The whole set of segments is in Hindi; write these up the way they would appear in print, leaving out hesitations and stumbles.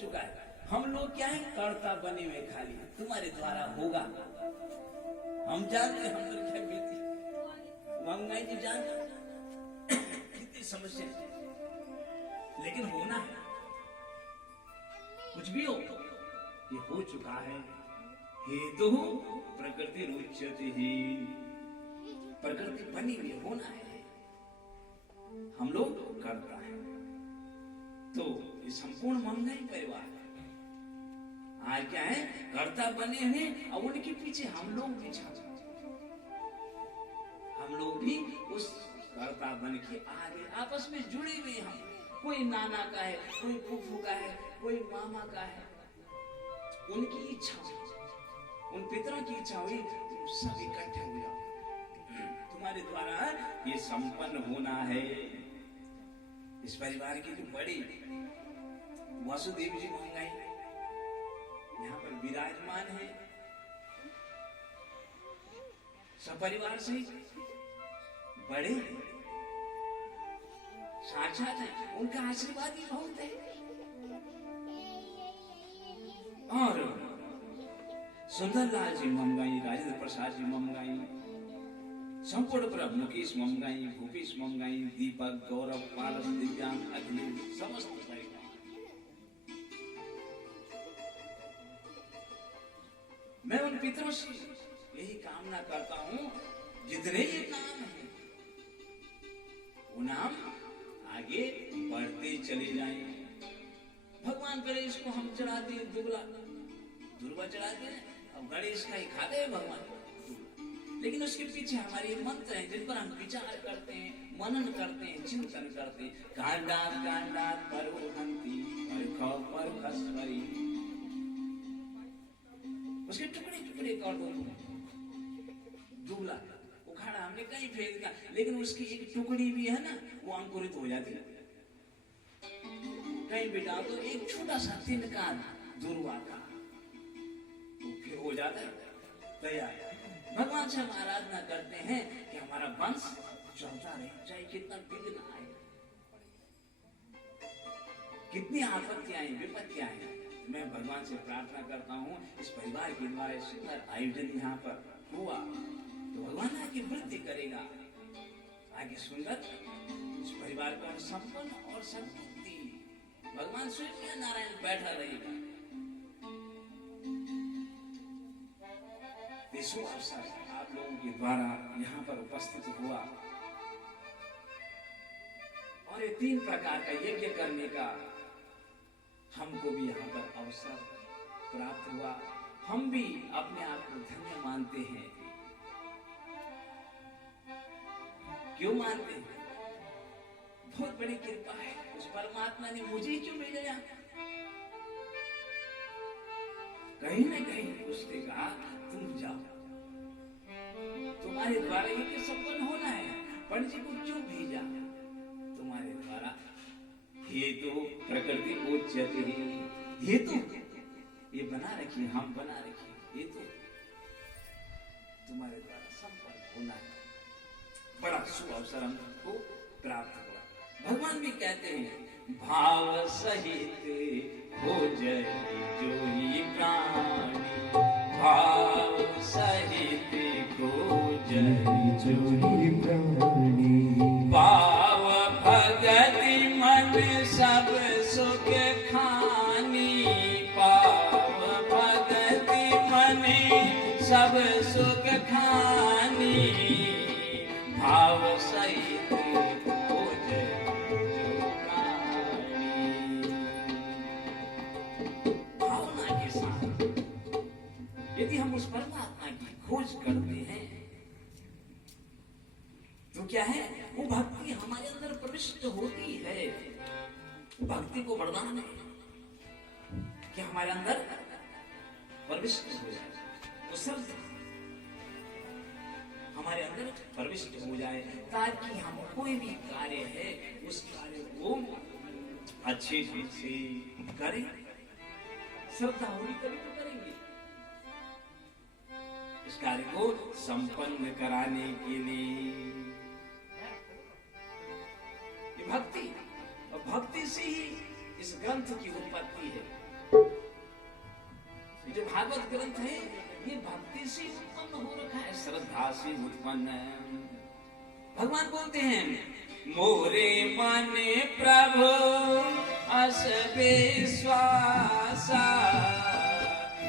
चुका है। हम लोग क्या है, कर्ता बने हुए खाली, तुम्हारे द्वारा होगा। हम जानते हम पर क्या बीती, महंगाई की जान कितनी समस्या, लेकिन होना है। कुछ भी हो, ये हो चुका है। हेतु प्रकृति रुच्यते ही, प्रकृति बनी हुई होना है, हम लोग करता है। तो ये संपूर्ण महंगाई परिवार आज क्या है, कर्ता बने हैं और उनके पीछे हम लोग भी हम लोग भी उस कर्ता बन के आगे आपस में जुड़े हुए हम। कोई नाना का है, कोई फूफू का है, कोई मामा का है, उनकी इच्छा, उन पितरों की इच्छा हुई, तुम सब इकट्ठे हो जाओ, तुम्हारे द्वारा ये संपन्न होना है। इस परिवार की जो बड़ी वासुदेव जी महंगाई यहाँ पर विराजमान है, सपरिवार से बड़े साक्षात है, उनका आशीर्वाद ही बहुत है। और सुंदरलाल जी महंगाई, राजेंद्र प्रसाद जी महंगाई, संपूर्ण प्रभ मुकेश महंगाई, भूपेश महंगाई, दीपक, गौरव, पारस, दिव्यांग, अखिल, समस्त परिवार। मैं उन पितरों से यही कामना करता हूं, जितने ये नाम है वो नाम आगे बढ़ते चले जाएं। भगवान गणेश को हम चढ़ाते हैं दुर्वा चढ़ाते हैं, अब गणेश का ही खाते हैं भगवान, लेकिन उसके पीछे हमारे मंत्र हैं जिन पर हम विचार करते हैं, मनन करते हैं, चिंतन करते हैं। कांडात कांडात परोहंति परखस्वरी, उसके टुकड़े टुकड़े कर दो। दुबला उखाड़ा हमने कहीं फेंक दिया, लेकिन उसकी एक टुकड़ी भी है ना, वो अंकुरित हो जाती है। कहीं भी डाल दो एक छोटा सा तिनका दुर्वा का, वो फिर हो जाता है तैयार। भगवान से हम आराधना करते हैं कि हमारा वंश चलता रहे, चाहे कितना विघ्न आए, कितनी आपत्तियां आए, विपत्तियां आए। मैं भगवान से प्रार्थना करता हूँ, इस परिवार के द्वारा सुंदर आयोजन यहाँ पर हुआ तो भगवान आगे वृद्धि करेगा, आगे सुंदर इस परिवार को संपन्न और समृद्धि भगवान स्वयं नारायण बैठा रहेगा। शुभ अवसर आप लोगों के द्वारा यहाँ पर उपस्थित हुआ और ये 3 प्रकार का यज्ञ करने का हमको भी यहाँ पर अवसर प्राप्त हुआ। हम भी अपने आप को धन्य मानते हैं। क्यों मानते हैं? बहुत बड़ी कृपा है, उस परमात्मा ने मुझे क्यों भेजा? कहीं न कहीं उसने कहा तुम जाओ, तुम्हारे द्वारा ये संपन्न होना है। पंडित जी को क्यों भेजा? तुम्हारे द्वारा हेतु प्रकृति उच्यते ही, हेतु ये बना रखी, हम बना रखी, हेतु तुम्हारे द्वारा संपन्न होना है। बड़ा शुभ अवसर हमको प्राप्त हुआ। भगवान भी कहते हैं भाव सहित हो जय जो ही प्राणी, भाव सहित हो जय जो ही प्राणी, भाव भगति मन सब सुख खानी, भाव भगति मन सब सुख खानी, भाव सहित हो जय जो प्राणी। भावना के साथ यदि हम उस परमात्मा की खोज करते हैं तो क्या है, वो भक्ति हमारे अंदर प्रविष्ट होती है। भक्ति को वरदान है कि हमारे अंदर प्रविष्ट हो जाए, वो सब हमारे अंदर प्रविष्ट हो जाए, ताकि हम कोई भी कार्य है उस कार्य को अच्छे ढंग से करें। श्रद्धा होगी तभी तो करेंगे। इस कार्य को संपन्न कराने के लिए भक्ति, और भक्ति से ही इस ग्रंथ की उत्पत्ति है। भागवत ग्रंथ है ये भक्ति से उत्पन्न हो रखा है, श्रद्धा से उत्पन्न है। भगवान बोलते हैं मोरे मन प्रभु अस विश्वासा,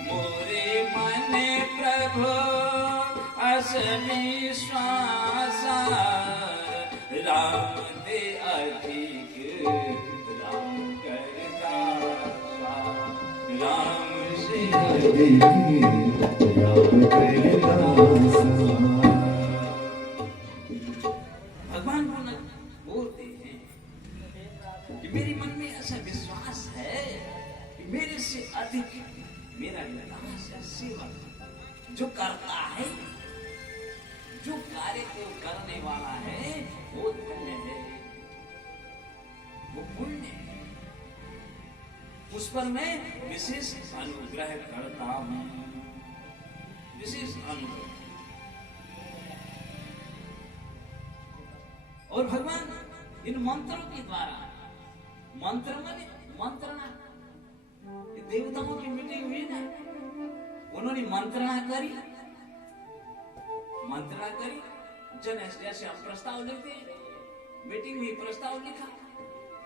मोरे मन प्रभु अस विश्वासा, राम दे अधिक राम करदासा, राम से अधिक राम करदासा। भगवान बोलते हैं कि मेरे मन में ऐसा विश्वास है कि मेरे से अधिक मेरा दास है, सेवक जो करता है, जो कार्य को करने वाला है वो धन्य है, वो पुण्य है, उस पर मैं विशेष अनुग्रह करता हूं, विशेष अनुग्रह। और भगवान इन मंत्रों के द्वारा, मंत्र माने मंत्रणा, देवताओं की मीटिंग हुई ना, उन्होंने मंत्रणा करी, मंत्रणा करी, जैसे हम प्रस्ताव लिखते हैं, मीटिंग हुई, प्रस्ताव लिखा,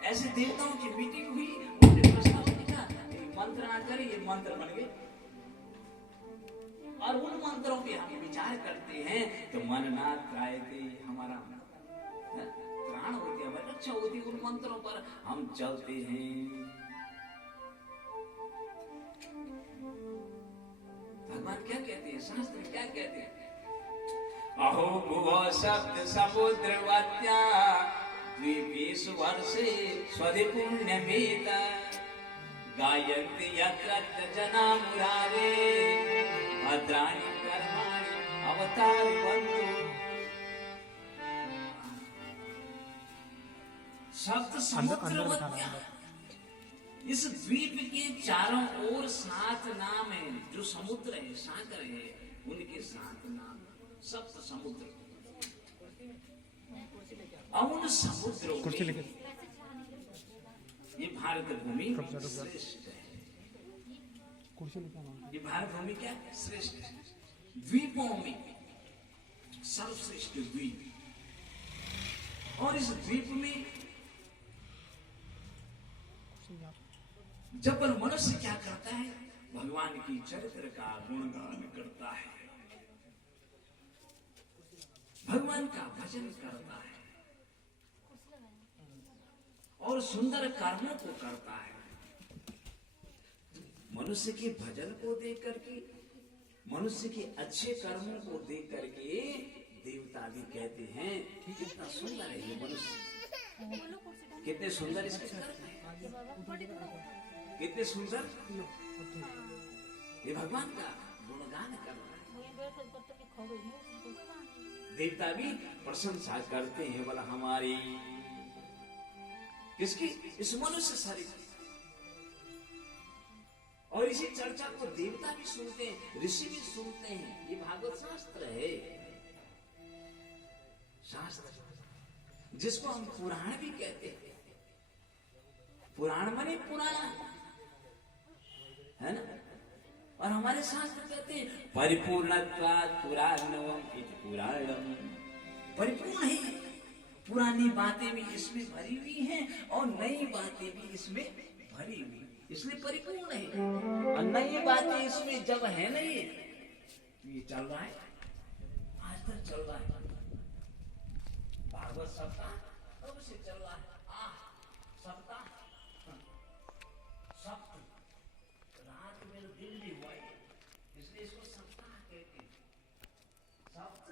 ऐसे देवताओं की मीटिंग हुई, उन्होंने प्रस्ताव लिखा, मंत्रणा करी, ये मंत्र बन गए। और उन मंत्रों पे हम विचार करते हैं तो मननाथ गायते, हमारा प्राण होती है, हमारी रक्षा होती है, उन मंत्रों पर हम चलते हैं। भगवान क्या कहते हैं, शास्त्र क्या कहते हैं? अहो भुवो शब्द समुद्र वत्या द्वीपेषु वर्षे स्वधि पुण्यमेत, गायन्ति यत्र जना मुरारे, भद्राणि कर्माणि अवतारिवन्तु। सप्त समुद्र, इस द्वीप के चारों ओर 7 नाम है, जो समुद्र है, सागर है, उनके 7 नाम, सप्त समुद्र। अब उन समुद्रों में ये भारत भूमि श्रेष्ठ है, ये भारत भूमि क्या श्रेष्ठ है, द्वीपों में सर्वश्रेष्ठ द्वीप। और इस द्वीप में जब मनुष्य क्या करता है, भगवान की चरित्र का गुणगान करता है, भगवान का भजन करता है और सुंदर कर्मों को करता है। मनुष्य के भजन को देख करके, मनुष्य के अच्छे कर्मों को देख करके देवता भी कहते हैं कि कितना सुंदर है ये मनुष्य, कितने सुंदर इसके कर्म है, कितने सुंदर, ये भगवान का गुणगान कर रहा है। देवता भी प्रशंसा करते हैं, बोला हमारी किसकी, इस मनुष्य शरीर। और इसी चर्चा को देवता भी सुनते हैं, ऋषि भी सुनते हैं। ये भागवत शास्त्र है, शास्त्र जिसको हम पुराण भी कहते हैं। पुराण माने पुराना है ना, और हमारे शास्त्र कहते हैं परिपूर्णत्वात् पुराणम इति पुराणम, परिपूर्ण है, पुरानी बातें भी इसमें भरी हुई हैं और नई बातें भी इसमें भरी हुई, इसलिए परिपूर्ण है। और नई बातें इसमें जब है नहीं, ये चल रहा है, आज तक चल रहा है भागवत सप्ताह, कब से चल रहा है, सप्ताह, सप्त, रात में दिन भी हुआ, इसलिए इसको सप्ताह कहते हैं, सप्त